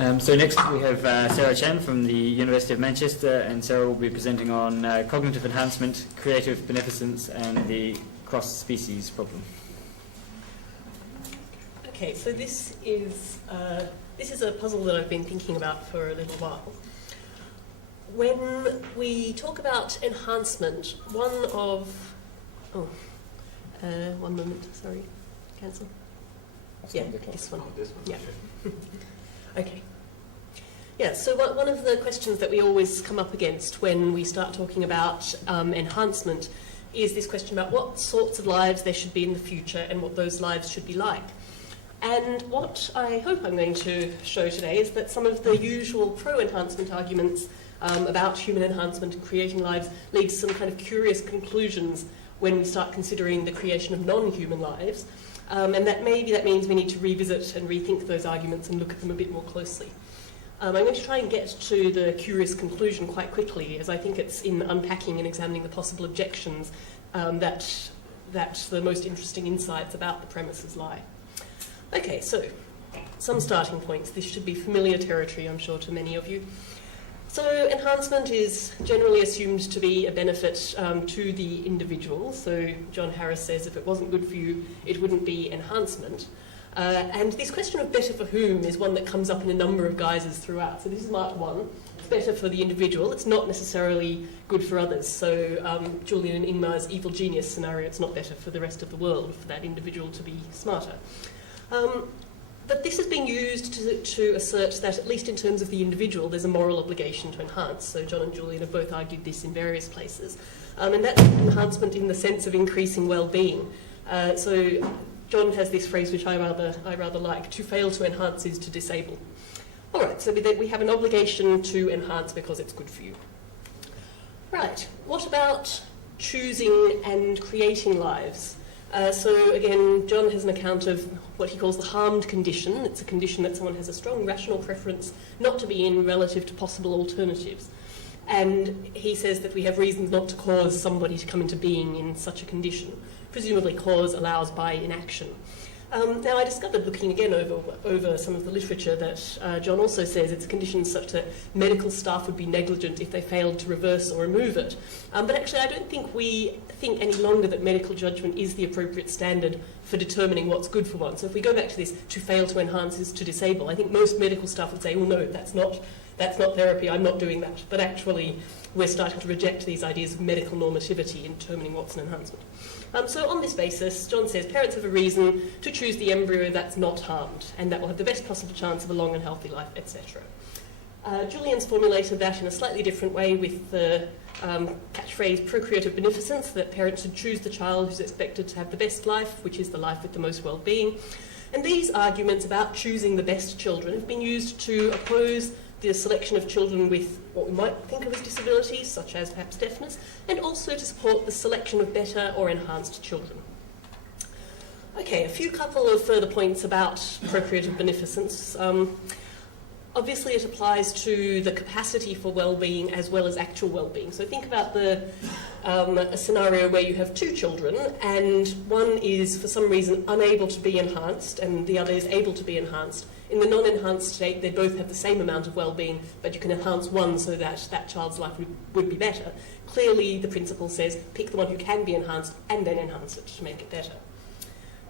So next we have Sarah Chen from the University of Manchester, and Sarah will be presenting on cognitive enhancement, creative beneficence, and the cross-species problem. Okay, so this is a puzzle that I've been thinking about for a little while. When we talk about enhancement, one moment, sorry, cancel. Yeah, this one. Yeah. Okay. Yeah, so one of the questions that we always come up against when we start talking about enhancement is this question about what sorts of lives there should be in the future and what those lives should be like. And what I hope I'm going to show today is that some of the usual pro-enhancement arguments about human enhancement and creating lives lead to some kind of curious conclusions when we start considering the creation of non-human lives. And that maybe that means we need to revisit and rethink those arguments and look at them a bit more closely. I'm going to try and get to the curious conclusion quite quickly, as I think it's in unpacking and examining the possible objections that the most interesting insights about the premises lie. Okay, so some starting points. This should be familiar territory, I'm sure, to many of you. So enhancement is generally assumed to be a benefit to the individual. So John Harris says if it wasn't good for you, it wouldn't be enhancement. And this question of better for whom is one that comes up in a number of guises throughout. So this is mark one. It's better for the individual. It's not necessarily good for others. So Julian and Ingmar's evil genius scenario, it's not better for the rest of the world, for that individual to be smarter. But this has been used to assert that, at least in terms of the individual, there's a moral obligation to enhance. So John and Julian have both argued this in various places. And that's enhancement in the sense of increasing well-being. So John has this phrase which I rather like: to fail to enhance is to disable. All right, so we have an obligation to enhance because it's good for you. Right, what about choosing and creating lives? So again, John has an account of what he calls the harmed condition. It's a condition that someone has a strong rational preference not to be in relative to possible alternatives. And he says that we have reasons not to cause somebody to come into being in such a condition. Presumably cause allows by inaction. Now I discovered, looking again over some of the literature, that John also says it's a condition such that medical staff would be negligent if they failed to reverse or remove it. But actually I don't think we think any longer that medical judgment is the appropriate standard for determining what's good for one. So if we go back to this, to fail to enhance is to disable, I think most medical staff would say, well, no, that's not therapy, I'm not doing that. But actually we're starting to reject these ideas of medical normativity in determining what's an enhancement. So on this basis, John says parents have a reason to choose the embryo that's not harmed and that will have the best possible chance of a long and healthy life, etc. Julian's formulated that in a slightly different way with the catchphrase procreative beneficence, that parents should choose the child who's expected to have the best life, which is the life with the most well-being. And these arguments about choosing the best children have been used to oppose the selection of children with what we might think of as disabilities, such as perhaps deafness, and also to support the selection of better or enhanced children. Okay, a few couple of further points about procreative beneficence. Obviously it applies to the capacity for well-being as well as actual well-being. So think about a scenario where you have two children and one is for some reason unable to be enhanced and the other is able to be enhanced. In the non-enhanced state, they both have the same amount of well-being, but you can enhance one so that that child's life would be better. Clearly, the principle says pick the one who can be enhanced and then enhance it to make it better.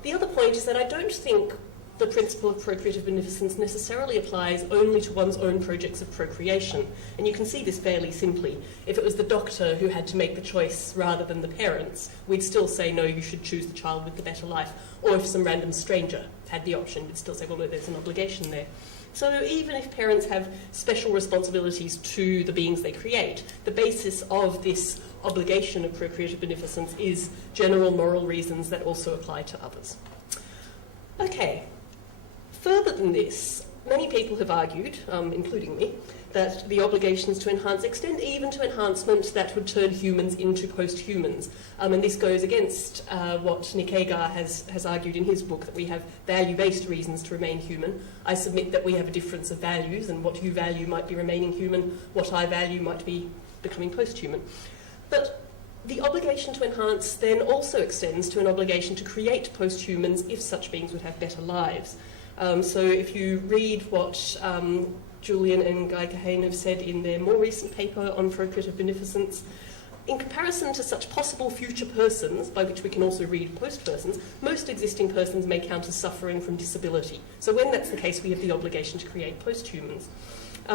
The other point is that I don't think the principle of procreative beneficence necessarily applies only to one's own projects of procreation. And you can see this fairly simply. If it was the doctor who had to make the choice rather than the parents, we'd still say, no, you should choose the child with the better life. Or if some random stranger had the option, we'd still say, well, no, there's an obligation there. So even if parents have special responsibilities to the beings they create, the basis of this obligation of procreative beneficence is general moral reasons that also apply to others. Okay. Further than this, many people have argued, including me, that the obligations to enhance extend even to enhancement that would turn humans into post-humans. And this goes against what Nick Agar has argued in his book, that we have value-based reasons to remain human. I submit that we have a difference of values, and what you value might be remaining human, what I value might be becoming post-human. But the obligation to enhance then also extends to an obligation to create post-humans if such beings would have better lives. So if you read what Julian and Guy Kahane have said in their more recent paper on procreative beneficence, in comparison to such possible future persons, by which we can also read post-persons, most existing persons may count as suffering from disability. So when that's the case, we have the obligation to create post-humans.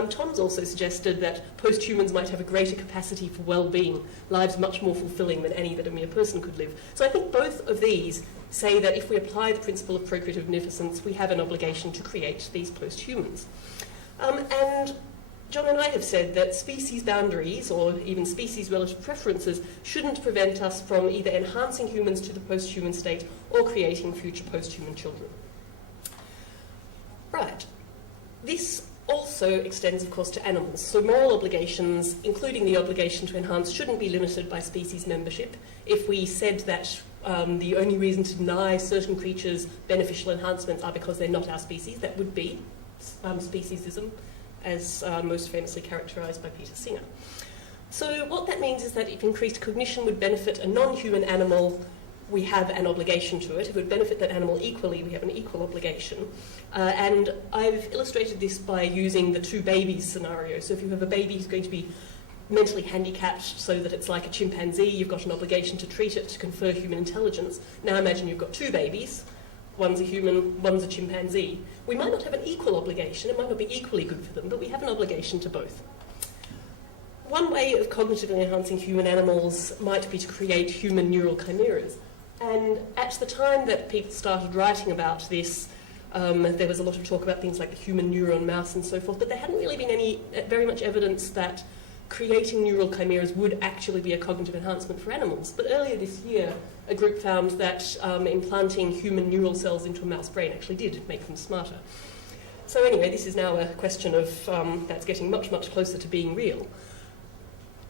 Tom's also suggested that post-humans might have a greater capacity for well-being, lives much more fulfilling than any that a mere person could live. So I think both of these say that if we apply the principle of procreative beneficence, we have an obligation to create these post-humans. And John and I have said that species boundaries, or even species relative preferences, shouldn't prevent us from either enhancing humans to the post-human state or creating future post-human children. Right. This also extends, of course, to animals. So moral obligations, including the obligation to enhance, shouldn't be limited by species membership. If we said that the only reason to deny certain creatures beneficial enhancements are because they're not our species, that would be speciesism, as most famously characterised by Peter Singer. So what that means is that if increased cognition would benefit a non-human animal, we have an obligation to it. If it would benefit that animal equally, we have an equal obligation. And I've illustrated this by using the two babies scenario. So if you have a baby who's going to be mentally handicapped so that it's like a chimpanzee, you've got an obligation to treat it to confer human intelligence. Now imagine you've got two babies, one's a human, one's a chimpanzee. We might not have an equal obligation, it might not be equally good for them, but we have an obligation to both. One way of cognitively enhancing human animals might be to create human neural chimeras. And at the time that people started writing about this, there was a lot of talk about things like the human neuron mouse and so forth, but there hadn't really been very much evidence that creating neural chimeras would actually be a cognitive enhancement for animals. But earlier this year, a group found that implanting human neural cells into a mouse brain actually did make them smarter. So anyway, this is now a question of that's getting much, much closer to being real.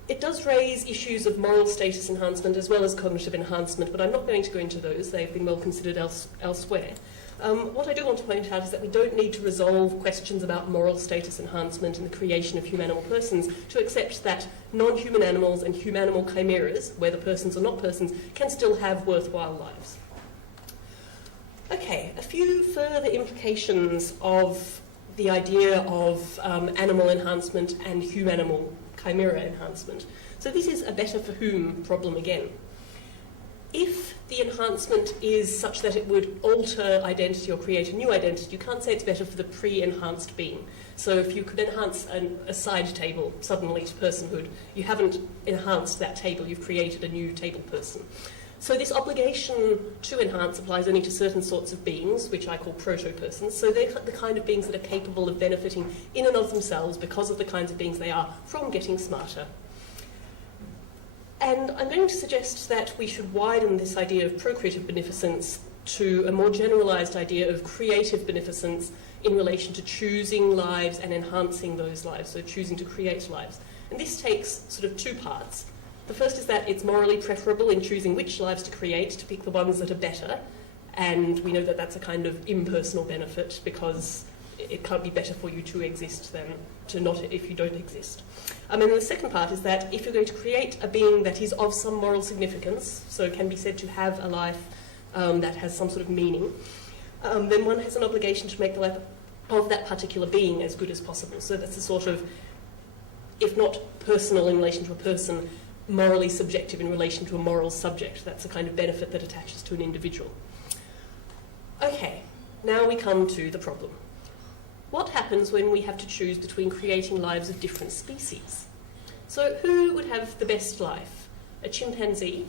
It does raise issues of moral status enhancement as well as cognitive enhancement, but I'm not going to go into those. They've been well considered elsewhere. What I do want to point out is that we don't need to resolve questions about moral status enhancement and the creation of human-animal persons to accept that non-human animals and human-animal chimeras, whether persons or not persons, can still have worthwhile lives. Okay, a few further implications of the idea of animal enhancement and human-animal chimera enhancement. So this is a better for whom problem again. If the enhancement is such that it would alter identity or create a new identity, you can't say it's better for the pre-enhanced being. So if you could enhance a side table suddenly to personhood, you haven't enhanced that table, you've created a new table person. So this obligation to enhance applies only to certain sorts of beings, which I call proto-persons. So they're the kind of beings that are capable of benefiting in and of themselves because of the kinds of beings they are from getting smarter. And I'm going to suggest that we should widen this idea of procreative beneficence to a more generalised idea of creative beneficence in relation to choosing lives and enhancing those lives, so choosing to create lives. And this takes sort of two parts. The first is that it's morally preferable in choosing which lives to create, to pick the ones that are better, and we know that that's a kind of impersonal benefit because it can't be better for you to exist than to not if you don't exist. And then the second part is that if you're going to create a being that is of some moral significance, so can be said to have a life that has some sort of meaning, then one has an obligation to make the life of that particular being as good as possible. So that's a sort of, if not personal in relation to a person, morally subjective in relation to a moral subject. That's a kind of benefit that attaches to an individual. Okay, now we come to the problem. What happens when we have to choose between creating lives of different species? So who would have the best life? A chimpanzee,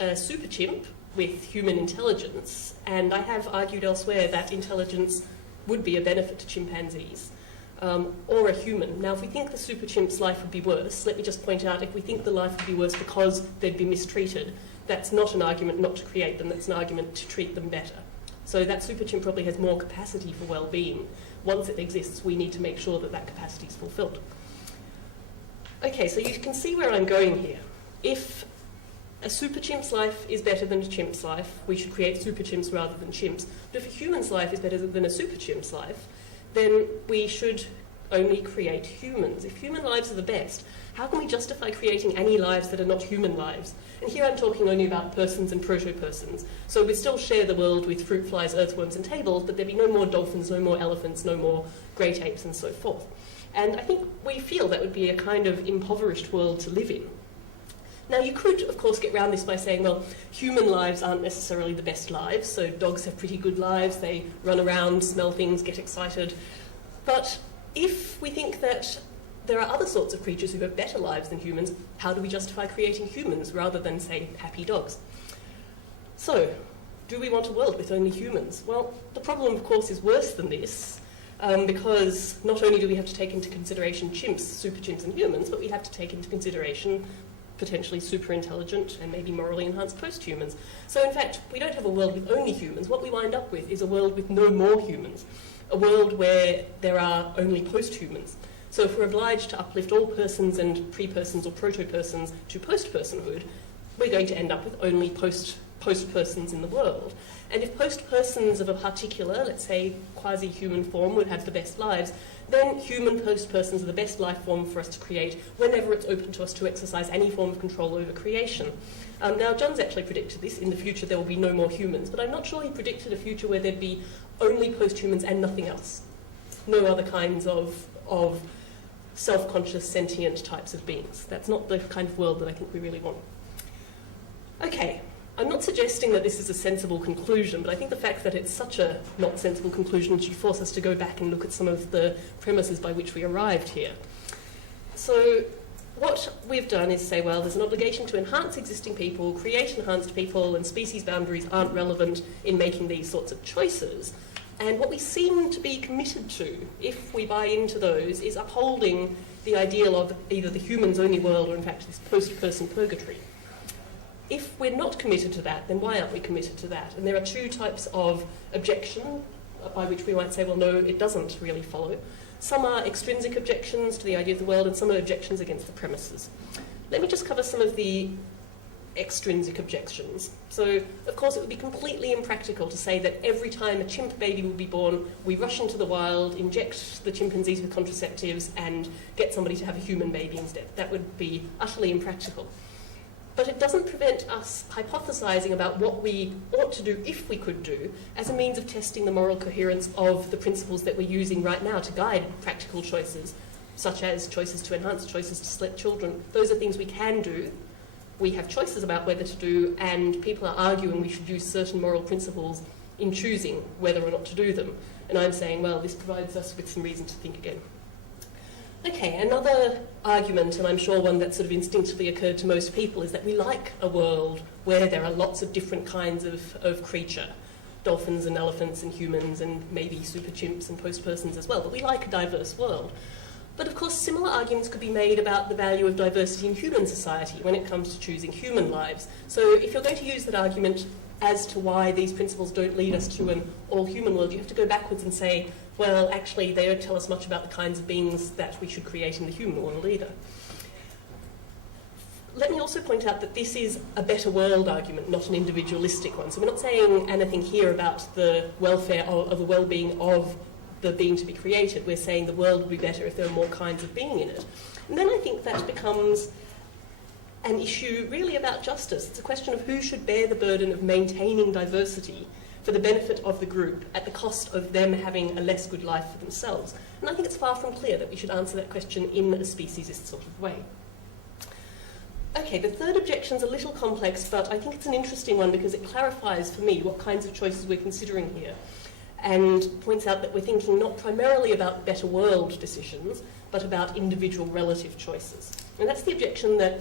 a super chimp with human intelligence, and I have argued elsewhere that intelligence would be a benefit to chimpanzees, or a human. Now, if we think the super chimp's life would be worse, let me just point out, if we think the life would be worse because they'd be mistreated, that's not an argument not to create them, that's an argument to treat them better. So that super chimp probably has more capacity for well-being. Once it exists, we need to make sure that that capacity is fulfilled. Okay, so you can see where I'm going here. If a super chimp's life is better than a chimp's life, we should create super chimps rather than chimps. But if a human's life is better than a super chimp's life, then we should only create humans? If human lives are the best, how can we justify creating any lives that are not human lives? And here I'm talking only about persons and proto-persons. So we still share the world with fruit flies, earthworms and tables, but there'd be no more dolphins, no more elephants, no more great apes and so forth. And I think we feel that would be a kind of impoverished world to live in. Now, you could, of course, get around this by saying, well, human lives aren't necessarily the best lives, so dogs have pretty good lives, they run around, smell things, get excited. But if we think that there are other sorts of creatures who have better lives than humans, how do we justify creating humans rather than, say, happy dogs? So, do we want a world with only humans? Well, the problem, of course, is worse than this, because not only do we have to take into consideration chimps, super chimps and humans, but we have to take into consideration potentially super intelligent and maybe morally enhanced post-humans. So in fact, we don't have a world with only humans. What we wind up with is a world with no more humans, a world where there are only post-humans. So if we're obliged to uplift all persons and pre-persons or proto-persons to post-personhood, we're going to end up with only post-persons in the world. And if post-persons of a particular, let's say, quasi-human form would have the best lives, then human post-persons are the best life form for us to create whenever it's open to us to exercise any form of control over creation. Now, John's actually predicted this. In the future, there will be no more humans, but I'm not sure he predicted a future where there'd be only post-humans and nothing else. No other kinds of self-conscious, sentient types of beings. That's not the kind of world that I think we really want. Okay. I'm not suggesting that this is a sensible conclusion, but I think the fact that it's such a not sensible conclusion should force us to go back and look at some of the premises by which we arrived here. So what we've done is say, well, there's an obligation to enhance existing people, create enhanced people, and species boundaries aren't relevant in making these sorts of choices. And what we seem to be committed to, if we buy into those, is upholding the ideal of either the humans only world or in fact this post-person purgatory. If we're not committed to that, then why aren't we committed to that? And there are two types of objection by which we might say, well, no, it doesn't really follow. Some are extrinsic objections to the idea of the world, and some are objections against the premises. Let me just cover some of the extrinsic objections. So, of course, it would be completely impractical to say that every time a chimp baby will be born, we rush into the wild, inject the chimpanzees with contraceptives, and get somebody to have a human baby instead. That would be utterly impractical. But it doesn't prevent us hypothesising about what we ought to do if we could do as a means of testing the moral coherence of the principles that we're using right now to guide practical choices, such as choices to enhance, choices to select children. Those are things we can do. We have choices about whether to do, and people are arguing we should use certain moral principles in choosing whether or not to do them. And I'm saying, well, this provides us with some reason to think again. Okay, another argument, and I'm sure one that sort of instinctively occurred to most people, is that we like a world where there are lots of different kinds of creature, dolphins and elephants and humans and maybe super chimps and post-persons as well, but we like a diverse world. But of course, similar arguments could be made about the value of diversity in human society when it comes to choosing human lives. So if you're going to use that argument as to why these principles don't lead us to an all-human world, you have to go backwards and say, well, actually, they don't tell us much about the kinds of beings that we should create in the human world either. Let me also point out that this is a better world argument, not an individualistic one. So we're not saying anything here about the welfare or the well-being of the being to be created. We're saying the world would be better if there were more kinds of being in it. And then I think that becomes an issue really about justice. It's a question of who should bear the burden of maintaining diversity for the benefit of the group at the cost of them having a less good life for themselves. And I think it's far from clear that we should answer that question in a speciesist sort of way. Okay, the third objection's a little complex, but I think it's an interesting one because it clarifies for me what kinds of choices we're considering here and points out that we're thinking not primarily about better world decisions, but about individual relative choices. And that's the objection that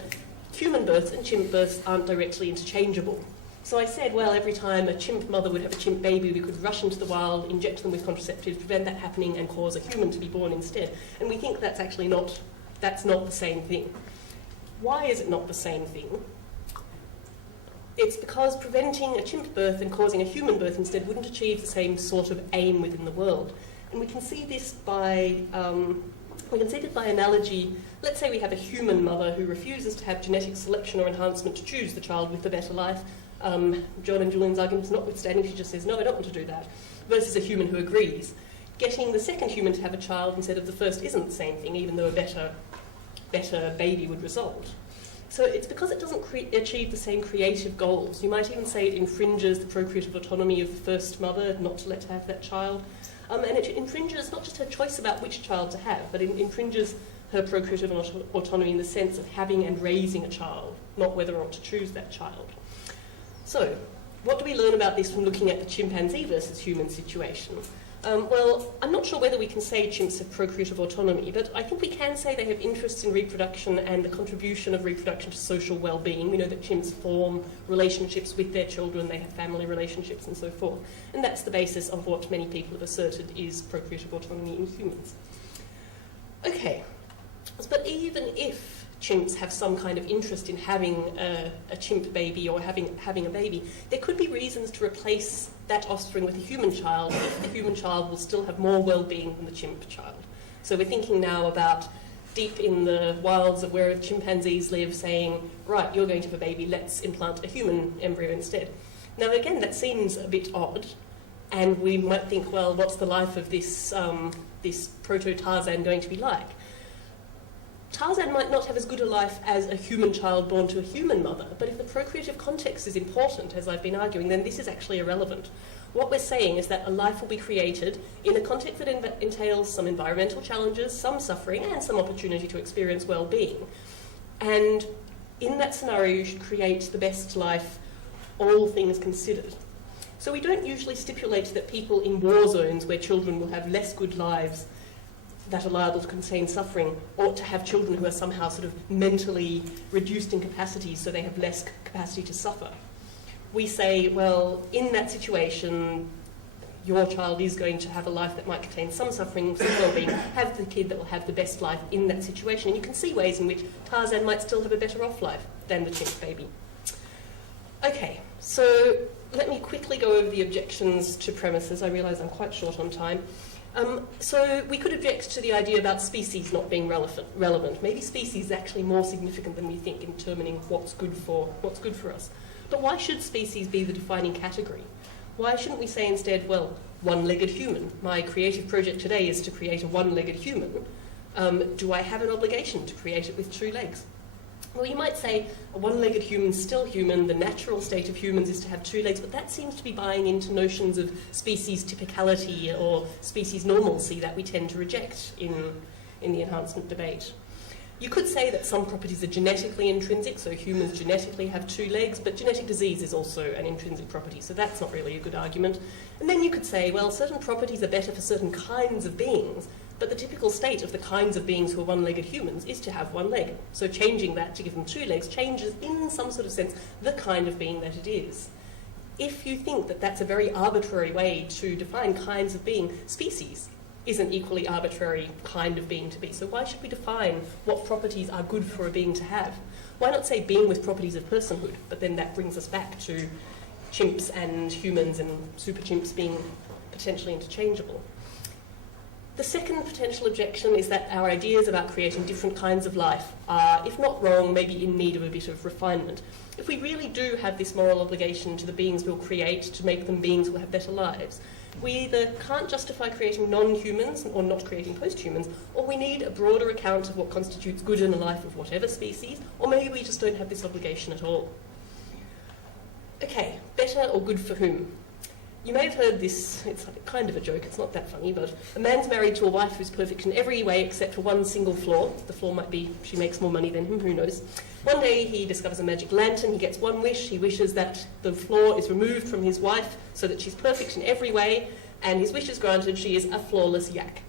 human births and chimp births aren't directly interchangeable. So I said, well, every time a chimp mother would have a chimp baby, we could rush into the wild, inject them with contraceptives, prevent that happening, and cause a human to be born instead. And we think that's actually not the same thing. Why is it not the same thing? It's because preventing a chimp birth and causing a human birth instead wouldn't achieve the same sort of aim within the world. And we can see this by analogy. Let's say we have a human mother who refuses to have genetic selection or enhancement to choose the child with the better life. John and Julian's arguments notwithstanding, she just says, no, I don't want to do that, versus a human who agrees. getting the second human to have a child instead of the first isn't the same thing, even though a better baby would result. So it's because it doesn't achieve the same creative goals. You might even say it infringes the procreative autonomy of the first mother not to let her have that child. And it infringes not just her choice about which child to have, but it infringes her procreative autonomy in the sense of having and raising a child, not whether or not to choose that child. So, what do we learn about this from looking at the chimpanzee versus human situation? Well, I'm not sure whether we can say chimps have procreative autonomy, but I think we can say they have interests in reproduction and the contribution of reproduction to social well-being. We know that chimps form relationships with their children, they have family relationships and so forth. And that's the basis of what many people have asserted is procreative autonomy in humans. Okay, but even if chimps have some kind of interest in having a chimp baby or having a baby, there could be reasons to replace that offspring with a human child if the human child will still have more well-being than the chimp child. So we're thinking now about deep in the wilds of where chimpanzees live saying, right, you're going to have a baby, let's implant a human embryo instead. Now again, that seems a bit odd, and we might think, well, what's the life of this, this proto-Tarzan going to be like? Tarzan might not have as good a life as a human child born to a human mother, but if the procreative context is important, as I've been arguing, then this is actually irrelevant. What we're saying is that a life will be created in a context that entails some environmental challenges, some suffering, and some opportunity to experience well-being. And in that scenario, you should create the best life, all things considered. So we don't usually stipulate that people in war zones where children will have less good lives that are liable to contain suffering ought to have children who are somehow sort of mentally reduced in capacity so they have less capacity to suffer. We say, well, in that situation, your child is going to have a life that might contain some suffering, some well-being, have the kid that will have the best life in that situation. And you can see ways in which Tarzan might still have a better off life than the chimp baby. Okay, so let me quickly go over the objections to premises. I realise I'm quite short on time. So we could object to the idea about species not being relevant. Maybe species is actually more significant than we think in determining what's good for us. But why should species be the defining category? Why shouldn't we say instead, well, one-legged human? My creative project today is to create a one-legged human. Do I have an obligation to create it with 2 legs? Well, you might say a one-legged human's still human, the natural state of humans is to have 2 legs, but that seems to be buying into notions of species typicality or species normalcy that we tend to reject in the enhancement debate. You could say that some properties are genetically intrinsic, so humans genetically have 2 legs, but genetic disease is also an intrinsic property, so that's not really a good argument. And then you could say, well, certain properties are better for certain kinds of beings, but the typical state of the kinds of beings who are one-legged humans is to have 1 leg. So changing that to give them 2 legs changes, in some sort of sense, the kind of being that it is. If you think that that's a very arbitrary way to define kinds of being, species is an equally arbitrary kind of being to be. So why should we define what properties are good for a being to have? Why not say being with properties of personhood? But then that brings us back to chimps and humans and super chimps being potentially interchangeable. The second potential objection is that our ideas about creating different kinds of life are, if not wrong, maybe in need of a bit of refinement. If we really do have this moral obligation to the beings we'll create to make them beings who will have better lives, we either can't justify creating non-humans or not creating post-humans, or we need a broader account of what constitutes good in a life of whatever species, or maybe we just don't have this obligation at all. Okay, better or good for whom? You may have heard this, it's kind of a joke, it's not that funny, but a man's married to a wife who's perfect in every way except for one single flaw. The flaw might be she makes more money than him, who knows. One day he discovers a magic lantern, he gets one wish, he wishes that the flaw is removed from his wife so that she's perfect in every way, and his wish is granted, she is a flawless yak.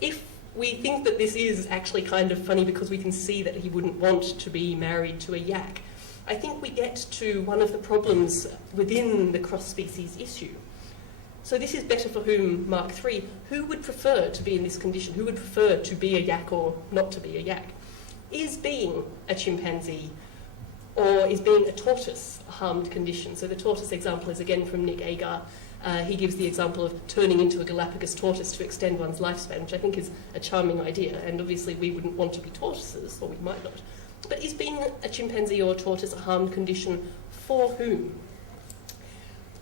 If we think that this is actually kind of funny because we can see that he wouldn't want to be married to a yak, I think we get to one of the problems within the cross-species issue. So this is better for whom, Mark 3. Who would prefer to be in this condition? Who would prefer to be a yak or not to be a yak? Is being a chimpanzee or is being a tortoise a harmed condition? So the tortoise example is again from Nick Agar. He gives the example of turning into a Galapagos tortoise to extend one's lifespan, which I think is a charming idea, and obviously we wouldn't want to be tortoises, or we might not. But is being a chimpanzee or a tortoise a harmed condition for whom?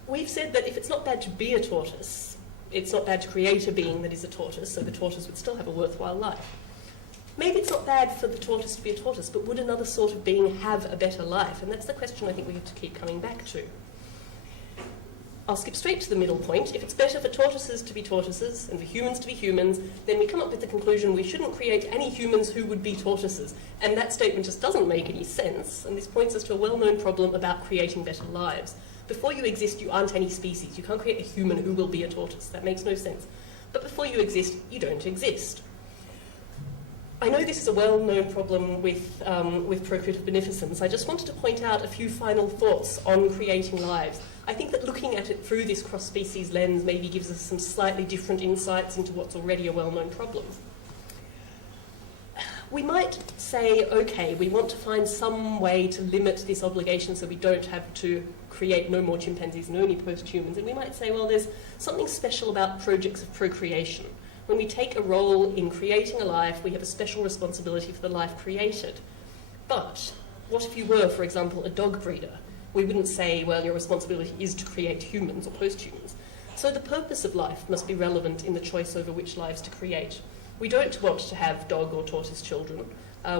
We've said that if it's not bad to be a tortoise, it's not bad to create a being that is a tortoise, so the tortoise would still have a worthwhile life. Maybe it's not bad for the tortoise to be a tortoise, but would another sort of being have a better life? And that's the question I think we have to keep coming back to. I'll skip straight to the middle point. If it's better for tortoises to be tortoises and for humans to be humans, then we come up with the conclusion we shouldn't create any humans who would be tortoises. And that statement just doesn't make any sense, and this points us to a well-known problem about creating better lives. Before you exist, you aren't any species. You can't create a human who will be a tortoise. That makes no sense. But before you exist, you don't exist. I know this is a well-known problem with procreative beneficence. I just wanted to point out a few final thoughts on creating lives. I think that looking at it through this cross-species lens maybe gives us some slightly different insights into what's already a well-known problem. We might say, okay, we want to find some way to limit this obligation so we don't have to create no more chimpanzees and only post-humans. And we might say, well, there's something special about projects of procreation. When we take a role in creating a life, we have a special responsibility for the life created. But what if you were, for example, a dog breeder? We wouldn't say, well, your responsibility is to create humans or post-humans. So the purpose of life must be relevant in the choice over which lives to create. We don't want to have dog or tortoise children.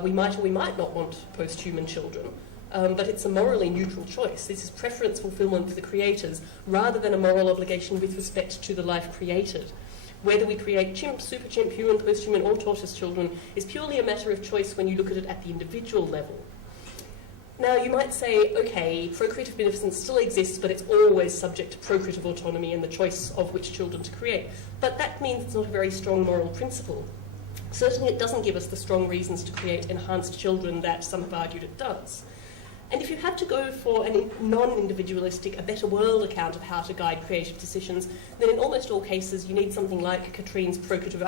We might or we might not want post-human children. But it's a morally neutral choice. This is preference fulfillment for the creators rather than a moral obligation with respect to the life created. Whether we create chimp, super chimp, human, post-human or tortoise children is purely a matter of choice when you look at it at the individual level. Now you might say, okay, procreative beneficence still exists, but it's always subject to procreative autonomy and the choice of which children to create. But that means it's not a very strong moral principle. Certainly it doesn't give us the strong reasons to create enhanced children that some have argued it does. And if you have to go for a non-individualistic, a better world account of how to guide creative decisions, then in almost all cases you need something like Katrine's procreative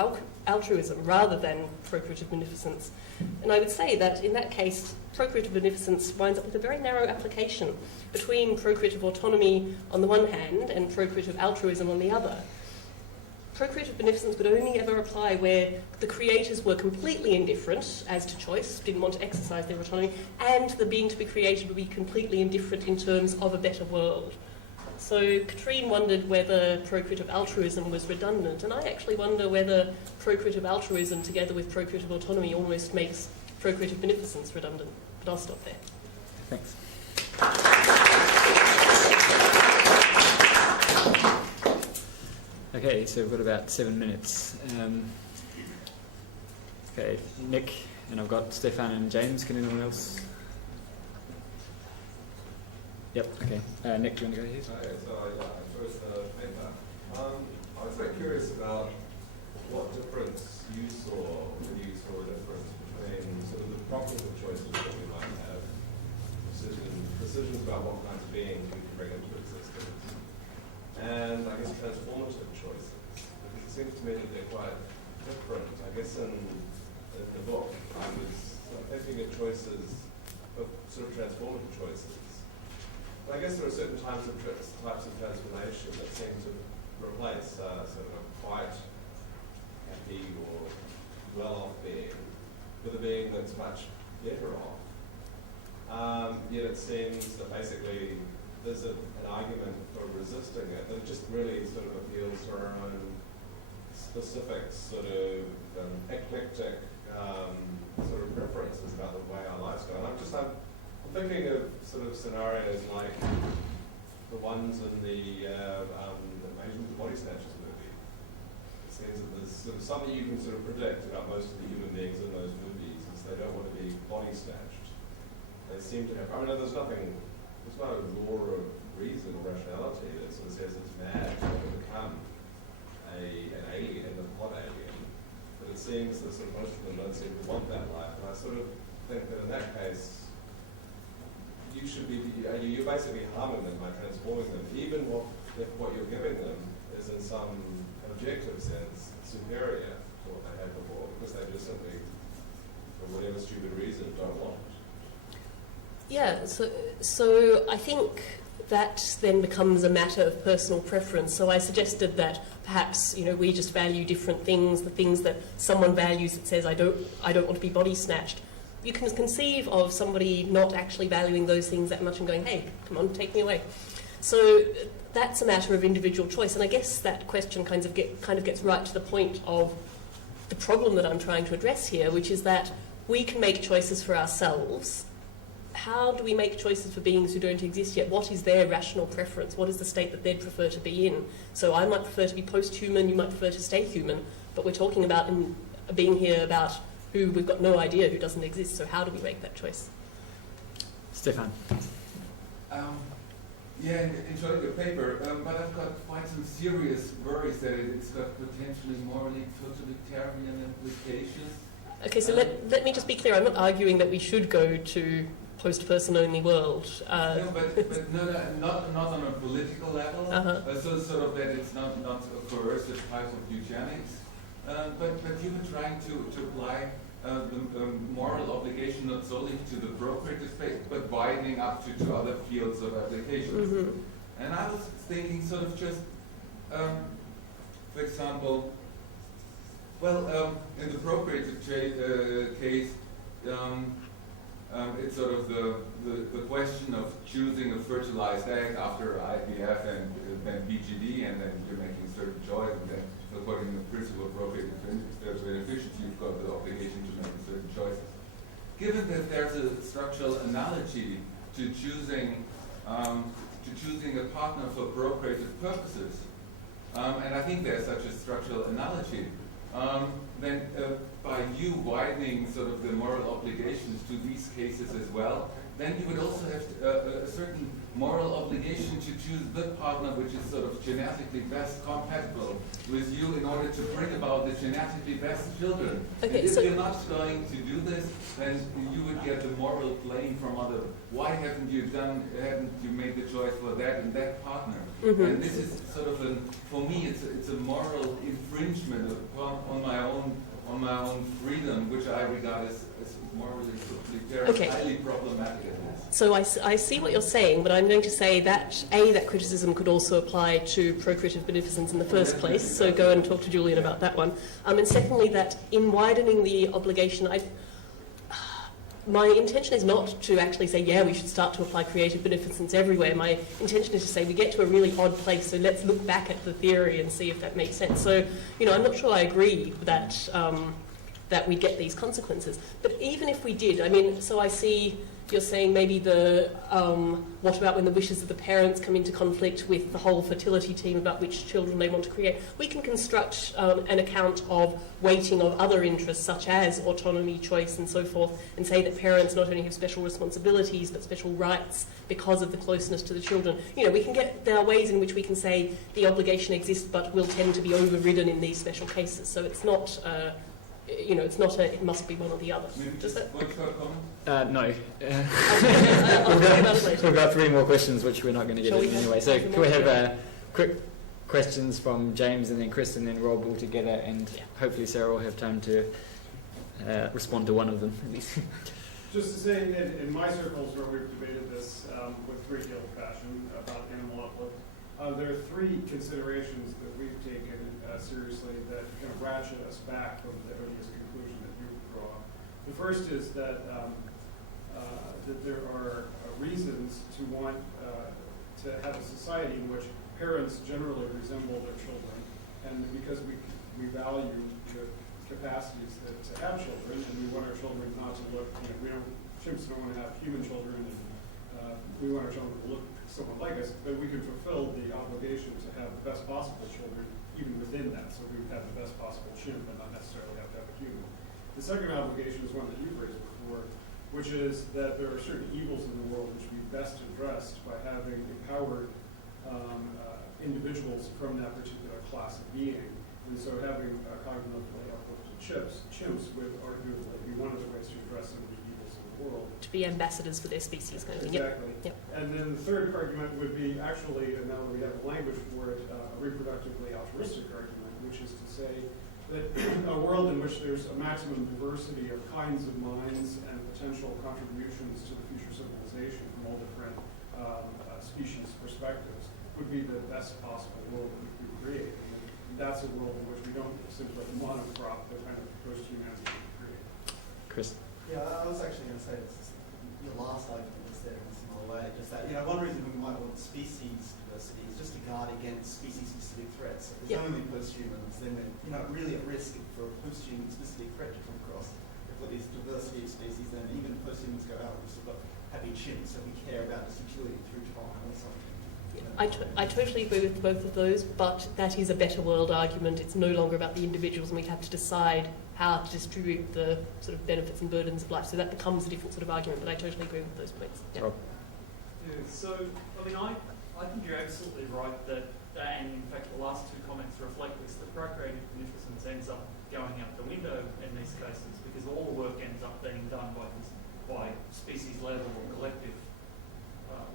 altruism rather than procreative beneficence. And I would say that in that case, procreative beneficence winds up with a very narrow application between procreative autonomy on the one hand and procreative altruism on the other. Procreative beneficence would only ever apply where the creators were completely indifferent as to choice, didn't want to exercise their autonomy, and the being to be created would be completely indifferent in terms of a better world. So Katrine wondered whether procreative altruism was redundant, and I actually wonder whether procreative altruism together with procreative autonomy almost makes procreative beneficence redundant. But I'll stop there. Thanks. Okay, so we've got about 7 minutes. Okay, Nick, and I've got Stefan and James. Can anyone else? Yep, okay. Nick, do you want to go here? Okay, so first paper. I was very curious about what difference you saw, when you saw a difference between sort of the practical choices that we might have, decisions about what kinds of beings we can bring into existence, and I guess transformative choices. Because it seems to me that they're quite different. I guess in the book I was thinking of choices, of sort of transformative choices. But I guess there are certain types of transformation that seem to replace sort of a quite happy or well-off being with a being that's much better off. Yet it seems that basically there's an argument for resisting it, that it just really sort of appeals to our own specific sort of eclectic sort of preferences about the way our lives go. And I'm thinking of sort of scenarios like the ones in the Invasion of the Body Snatchers movie. It seems that there's sort of something you can sort of predict about most of the human beings in those movies is they don't want to be body snatched. They seem to have, I mean, there's no law of reason or rationality that sort of says it's mad to become an alien, a plot alien. But it seems that sort of most of them don't seem to want that life. And I sort of think that in that case, you're basically harming them by transforming them, even if what you're giving them is in some objective sense superior to what they had before, because they just simply, for whatever stupid reason, don't want it. Yeah, so I think that then becomes a matter of personal preference. So I suggested that perhaps we just value different things, the things that someone values that says I don't want to be body snatched. You can conceive of somebody not actually valuing those things that much and going, hey, come on, take me away. So that's a matter of individual choice, and I guess that question kind of gets right to the point of the problem that I'm trying to address here, which is that we can make choices for ourselves. How do we make choices for beings who don't exist yet? What is their rational preference? What is the state that they'd prefer to be in? So I might prefer to be post-human, you might prefer to stay human, but we're talking about a being here about who we've got no idea who doesn't exist, so how do we make that choice? Stefan. Yeah, enjoyed the paper, but I've got quite some serious worries that it's got potentially morally totalitarian implications. Okay, so let me just be clear. I'm not arguing that we should go to post-person-only world. No, but not on a political level. So sort of that it's not a coercive type of eugenics. But you were trying to apply the moral obligation not solely to the procreative space, but widening up to other fields of application. And I was thinking sort of just, for example, well, in the procreative case, it's sort of the question of choosing a fertilized egg after IVF and then BGD, and then you're making certain choice, and then according to the principle of procreative efficiency, you've got the obligation to make certain choices. Given that there's a structural analogy to choosing a partner for procreative purposes, and I think there's such a structural analogy, then by you widening sort of the moral obligations to these cases as well, then you would also have a certain moral obligation to choose the partner which is sort of genetically best compatible with you in order to bring about the genetically best children. Okay, and if so you're not going to do this, then you would get the moral blame from other. Why haven't you made the choice for that and that partner? And this is sort of for me, it's a moral infringement on my own freedom, which I regard as morally highly problematic. So I see what you're saying, but I'm going to say that that criticism could also apply to procreative beneficence in the first place, so go and talk to Julian about that one. And secondly, that in widening the obligation, my intention is not to actually say, yeah, we should start to apply creative beneficence everywhere. My intention is to say we get to a really odd place, so let's look back at the theory and see if that makes sense. So, I'm not sure I agree that that we get these consequences. But even if we did, so I see you're saying maybe what about when the wishes of the parents come into conflict with the whole fertility team about which children they want to create? We can construct an account of weighting of other interests such as autonomy, choice and so forth, and say that parents not only have special responsibilities but special rights because of the closeness to the children. There are ways in which we can say the obligation exists but will tend to be overridden in these special cases. So it's not it must be one or the other. Does that? No. I'll talk about it later. We've got 3 more questions, which we're not going to get in anyway. So can we have quick questions from James and then Chris and then Rob all together, and hopefully Sarah will have time to respond to one of them at least. Just to say, in my circles where we've debated this with great deal of passion about animal output, there are 3 considerations that we've taken seriously that kind of ratchet us back from the odious conclusion that you draw. The first is that that there are reasons to want to have a society in which parents generally resemble their children, and because we value the capacities to have children, and we want our children not to look. Chimps don't want to have human children, and we want our children to look somewhat like us, but we can fulfill the obligation to have the best possible children even within that, so we would have the best possible chimp and not necessarily have to have a human. The second obligation is one that you've raised before, which is that there are certain evils in the world which we best addressed by having empowered individuals from that particular class of being. And so having cognitively uplifted chimps would arguably be one of the ways to address some of the evils in the world. To be ambassadors for their species, kind of thing. Exactly. Yep. And then the third argument would be actually, and now that we have a language for it, a reproductively altruistic argument, which is to say that a world in which there's a maximum diversity of kinds of minds and potential contributions to the future civilization from all different species perspectives would be the best possible world that we could create. And that's a world in which we don't simply monocrop the kind of post-humanity we create. Chris. Yeah, I was actually going to say the last argument is there is way. Just that, one reason we might want species diversity is just to guard against species-specific threats. If there's only posthumans, then we're really at risk for a posthuman-specific threat to come across. If we've got this diversity of species, then even if posthumans go out, we've still got happy chimps that we care about just utility through time or something. I totally agree with both of those, but that is a better world argument. It's no longer about the individuals, and we have to decide how to distribute the sort of benefits and burdens of life. So that becomes a different sort of argument, but I totally agree with those points. Yeah. Yeah, so, I think you're absolutely right that, and in fact the last two comments reflect this, that procreative beneficence ends up going out the window in these cases because all the work ends up being done by species level or collective,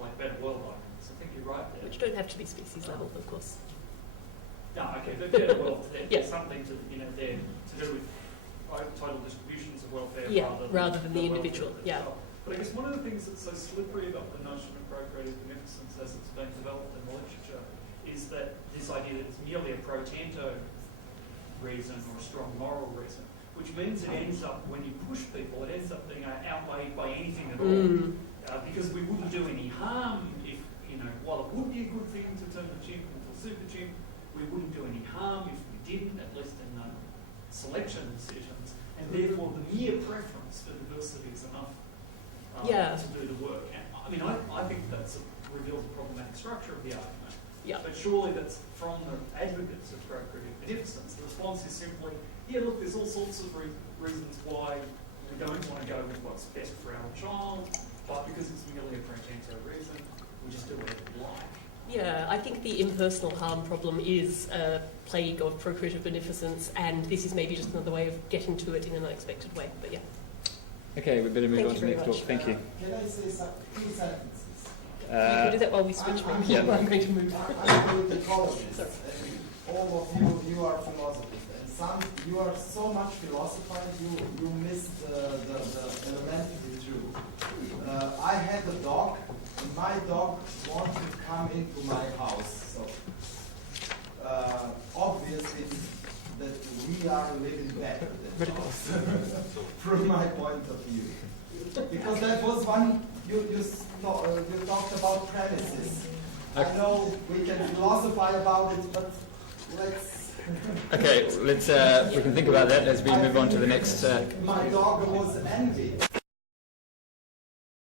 like better world arguments. I think you're right there. Which don't have to be species level, of course. No, okay, but better world, there's something to, there to do with total distributions of welfare rather than the individual. Yeah. But I guess one of the things that's so slippery about the notion of procreative beneficence as it's been developed in the literature is that this idea that it's merely a pro tanto reason or a strong moral reason, which means it ends up, when you push people, it ends up being outweighed by anything at all. Because we wouldn't do any harm if, while it would be a good thing to turn the chimp into a super chimp, we wouldn't do any harm if we didn't, at least in selection decisions. And therefore, the mere preference for diversity is enough to do the work. And I think that reveals a problematic structure of the argument. Yeah. But surely that's from the advocates of procreative beneficence. The response is simply, look, there's all sorts of reasons why we don't want to go with what's best for our child, but because it's merely a pro tanto reason, we just do whatever we like. Yeah, I think the impersonal harm problem is a plague of procreative beneficence, and this is maybe just another way of getting to it in an unexpected way. But yeah. Okay, we better move on to the next talk. Thank you. Can I say two sentences? You can do that while we switch. I'm going to move. I'm an ecologist. All of you are philosophers, and you are so much philosophized, you miss the elementary truth. I had a dog, and my dog wanted to come into my house. So obviously that we are living better than dogs, from my point of view. Because that was one, you talked about premises. I know we can philosophize about it, but let's... Okay, we can think about that as we move on to the next... My dog was envy.